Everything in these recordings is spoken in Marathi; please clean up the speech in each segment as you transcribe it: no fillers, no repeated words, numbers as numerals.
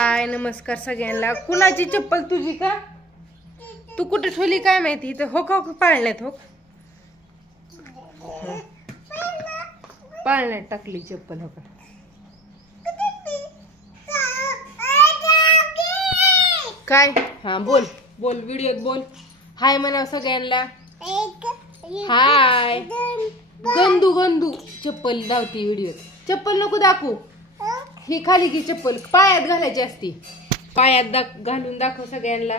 हाय नमस्कार सगळ्यांना. कुणाची चप्पल तुझी का? तू कुठे ठेवली काय माहिती. इथं हो का पाळण्यात हो पाळण्यात टाकली चप्पल. हो का काय? हा बोल बोल व्हिडिओत बोल. हाय म्हणा सगळ्यांना. हाय. गंदू गंदू चप्पल धावती व्हिडिओत. चप्पल नको दाखवू. ही खाली की चप्पल पायात घालायची असती. पायात घालून दाखव सगळ्यांना.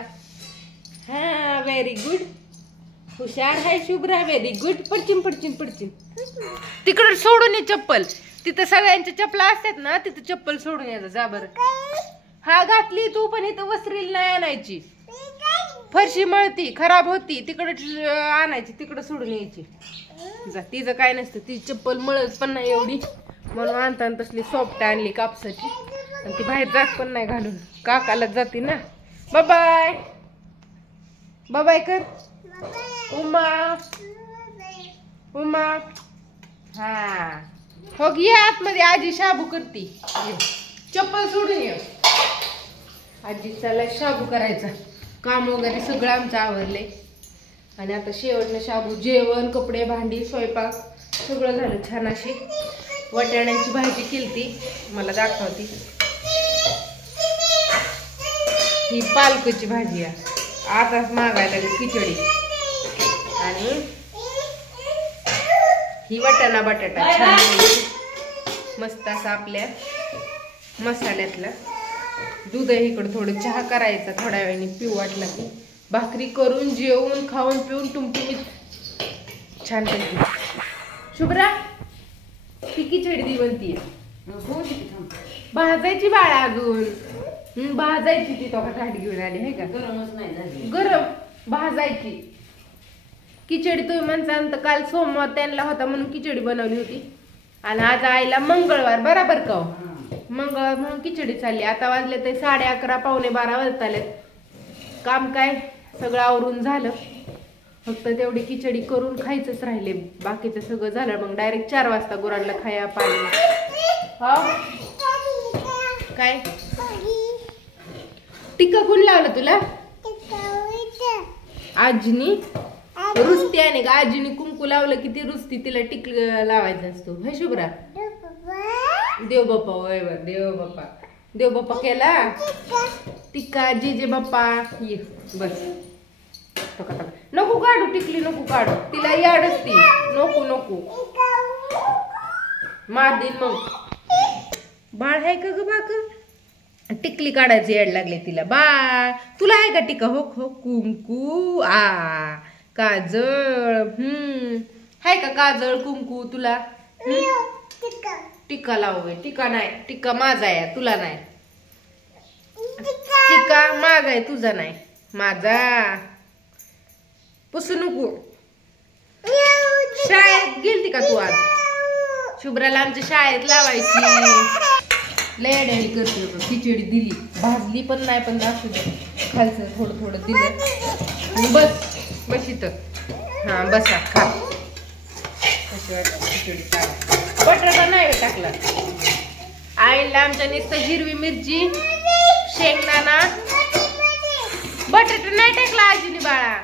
हा व्हेरी गुड. हुशार आहे शुभ्रा. Very good. पडचिन पडचिन पडचिन. तिकडे सोडून ये चप्पल. तिथं सगळ्यांच्या चप्पला असतात ना, तिथं चप्पल सोडून यायचं. जा बरं. हा घातली तू पण इथं वसरील नाही आणायची. फरशी मळती खराब होती तिकडे आणायची, तिकडे सोडून यायची. जा. तिचं काय नसतं. ती चप्पल मळत पण नाही एवढी, म्हणून आणताना तसली सॉफ्ट आणली कापसाची. आणि ती बाहेर जात पण नाही घालून. काकाला जाते ना. बाय बाय कर. उमा उमा. हा हो ये आतमध्ये. आजी शाबू करती. चप्पल सोडून ये. आजी चला शाबू करायचा. काम वगैरे सगळं आमचं आवरले. आणि आता शेवटनं शाबू. जेवण कपडे भांडी स्वयंपाक सगळं झालं. छान अशी वाटाण्याची भाजी केलती. मला दाखवती. ही पालकाची भाजी आहे. आताच मागायला लागली खिचडी. आणि ही वाटाणा बटाटा छान मस्त असा आपल्या मसाल्यातला. दूध आहे इकडं. थोडं चहा करायचा थोड्या वेळाने पिऊ वाटला की. भाकरी करून जेवून खाऊन पिऊन टुमटुमीत छान पैकी. शुभ्रा ती खिचडी दी बनतीये. भाजायची बाळा अजून. भाजायची. ती तो ताट घेऊन आली आहे का? गरमच नाही झाली. गरम भाजायची खिचडी. तुम्ही म्हणता काल सोमवार त्यांना होता म्हणून खिचडी बनवली होती. आणि आज आईला मंगळवार बरोबर का? मंगळवार म्हणून खिचडी चालली. आता वाजले ते 11:30 पावणे 12 वाजत आलेत. काम काय सगळं आवरून झालं. फक्त तेवढी खिचडी करून खायचंच राहिले. बाकीचं सगळं झालं. मग डायरेक्ट 4 वाजता गुरांना खाया पाणी. हा काय टिक्का कोण लावलं तुला? आजीनी रुसती आहे का? आजीनी कुंकू लावलं की ती रुसती. तिला टिक लावायचा असतो. हे शुभ्रा देव बाप्पा. वय बर देव बाप्पा. देव बाप्पा केला टिक्का. जे बाप्पा ये बस. नको काढू टिकली. नको काढू. तिला याड असती. नको नको मार देईन मग. बाळ आहे का ग बाक? टिकली काढायची याड लागले तिला. बाळ तुला आहे का टिका? हो हो कुंकू. आ काजळ. हाय का काजळ कुंकू तुला? टिक्का लावू. टिक्का नाही. टिक्का माझा आहे तुला नाही. टिक्का माझा आहे तुझा नाही. माझा पुसू नको. शाळेत गेलती का तू आज? शुभ्राला आमच्या शाळेत लावायची. लय डॅडी करते. खिचडी दिली. भाजली पण नाही पण असू दे. खालचं थोडं थोडं दिलं. आणि बस इथं. हा बसा खा. कशी वाटते खिचडी? बटाटा नाही टाकला. आईला आमच्या नुसतं हिरवी मिरची शेंगदाणा. बटाटा नाही टाकला आजीने बाळा.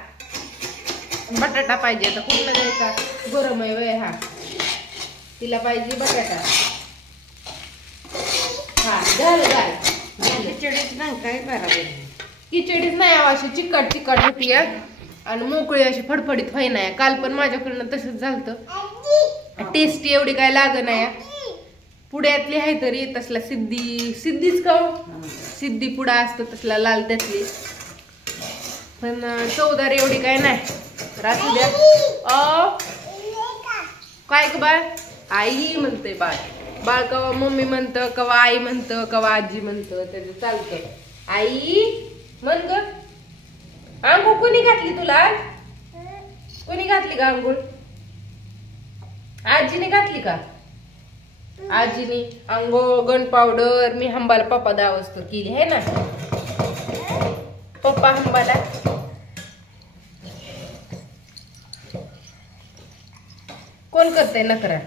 बटाटा पाहिजे. आता कुठला द्यायचा? गरम आहे वय. हा तिला पाहिजे बटाटा. हा झालं झालं. खिचडीच नाही काय बरोबर. खिचडीच नाही अशी चिकट चिकट होती. आणि मोकळी अशी फडफडीत व्हाय नाही. काल पण माझ्याकडनं तसंच झालं. टेस्टी एवढी काय लाग नाही. पुड्यातली आहे तरी तसला सिद्धीच का? सिद्धी पुडा असतो तसला लाल त्यातली. पण चवदार एवढी काय नाही. राहू द्या. काय ग बाळ? आई म्हणते बाळ. बाळ कवा मम्मी म्हणतं, कवा आई म्हणतं, कवा आजी म्हणतं. त्याचं चालतं. आई म्हण ग. आंघोळ कोणी घातली तुला? कोणी घातली का आंघोळ? आजीने घातली का? आजीने आंघोळ गन पावडर. मी हंबाला पप्पा 10 वाजता केली आहे ना. पप्पा हंबाला कोण करते नकरा?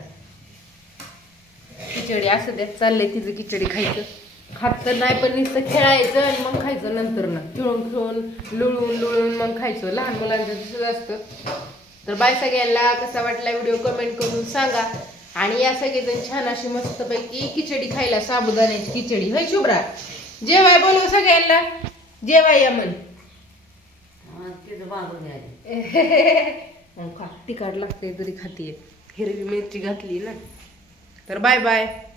खिचडी असू द्या. चाललंय तिचं खिचडी खायचं. खात तर नाही पण नुसतं खेळायचं आणि मग खायचं नंतर ना खेळून खेळून लुळून लुळून मग खायचं. लहान मुलांचं तसंच असतं. तर बाय सगळ्यांना. कसा वाटला व्हिडिओ कमेंट करून सांगा. आणि या सगळेजण छान अशी मस्तपैकी खिचडी खायला, साबुदाण्याची खिचडी. होय शुभ्रा? जेवाय बोलव सगळ्यांना. जेवाय या म्हण. तिखट लागते तरी खातीये. हिरवी मिरची घातली ना. तर बाय बाय.